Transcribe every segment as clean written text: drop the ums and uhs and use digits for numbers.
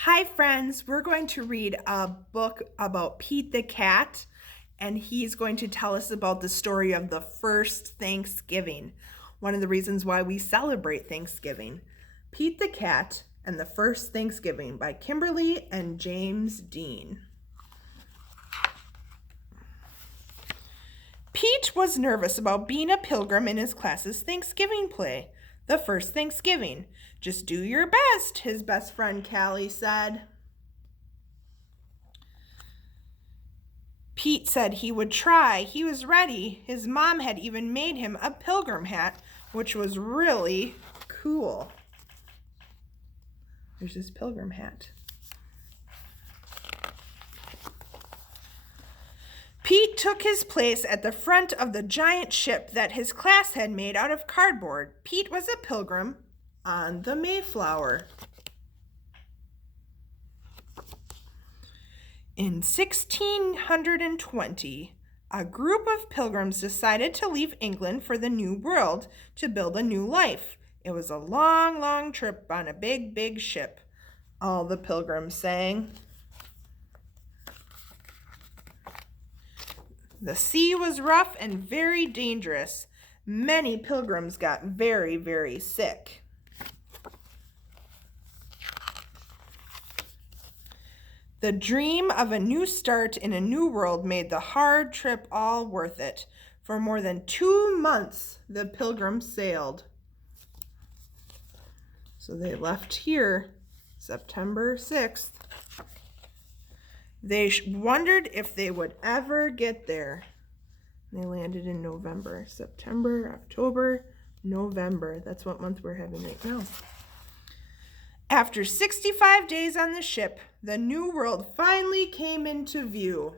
Hi, friends. We're going to read a book about Pete the cat, and he's going to tell us about the story of the first Thanksgiving, one of the reasons why we celebrate Thanksgiving. Pete the Cat and the First Thanksgiving by Kimberly and James Dean. Pete was nervous about being a pilgrim in his class's Thanksgiving play, the first Thanksgiving. Just do your best, his best friend Callie said. Pete said he would try. He was ready. His mom had even made him a pilgrim hat, which was really cool. There's his pilgrim hat. Pete took his place at the front of the giant ship that his class had made out of cardboard. Pete was a pilgrim on the Mayflower. In 1620, a group of pilgrims decided to leave England for the New World to build a new life. It was a long, long trip on a big, big ship. All the pilgrims sang. The sea was rough and very dangerous. Many pilgrims got very, very sick. The dream of a new start in a new world made the hard trip all worth it. For more than 2 months, the pilgrims sailed. So they left here September 6th. They wondered if they would ever get there. They landed in November. September, October, November. That's what month we're having right now. After 65 days on the ship, the New World finally came into view.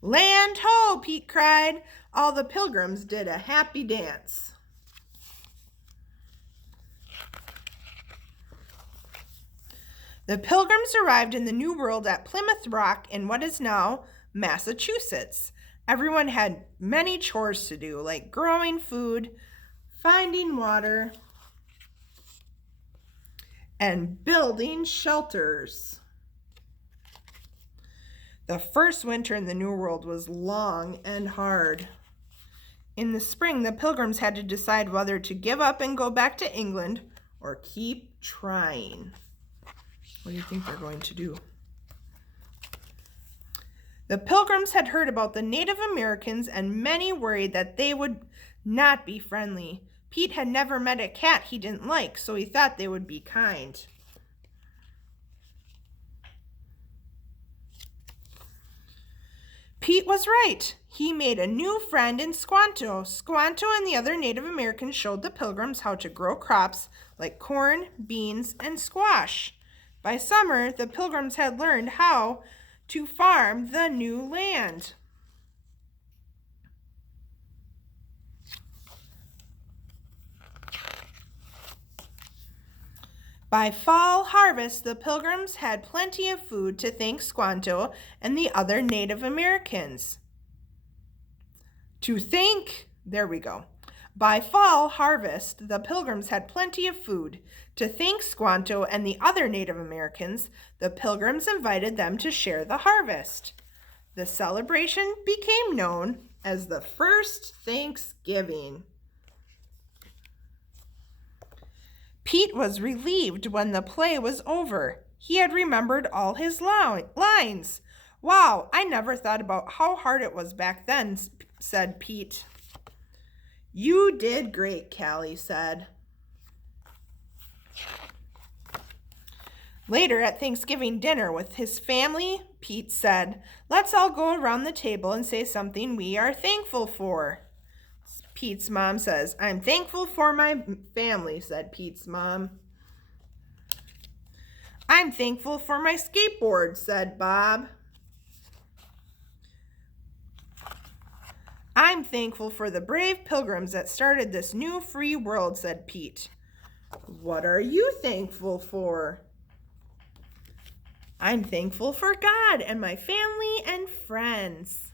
Land ho, Pete cried. All the pilgrims did a happy dance. The pilgrims arrived in the New World at Plymouth Rock in what is now Massachusetts. Everyone had many chores to do, like growing food, finding water, and building shelters. The first winter in the New World was long and hard. In the spring, the pilgrims had to decide whether to give up and go back to England or keep trying. What do you think they're going to do? The pilgrims had heard about the Native Americans, and many worried that they would not be friendly. Pete had never met a cat he didn't like, so he thought they would be kind. Pete was right. He made a new friend in Squanto. Squanto and the other Native Americans showed the pilgrims how to grow crops like corn, beans, and squash. By summer, the pilgrims had learned how to farm the new land. By fall harvest, the pilgrims had plenty of food to thank Squanto and the other Native Americans. By fall harvest, the pilgrims had plenty of food. To thank Squanto and the other Native Americans, the pilgrims invited them to share the harvest. The celebration became known as the First Thanksgiving. Pete was relieved when the play was over. He had remembered all his lines. Wow, I never thought about how hard it was back then, said Pete. You did great, Callie said. Later at Thanksgiving dinner with his family, Pete said, "Let's all go around the table and say something we are thankful for." Pete's mom says, "I'm thankful for my family," said Pete's mom. "I'm thankful for my skateboard," said Bob. "I'm thankful for the brave pilgrims that started this new free world," said Pete. "What are you thankful for?" "I'm thankful for God and my family and friends."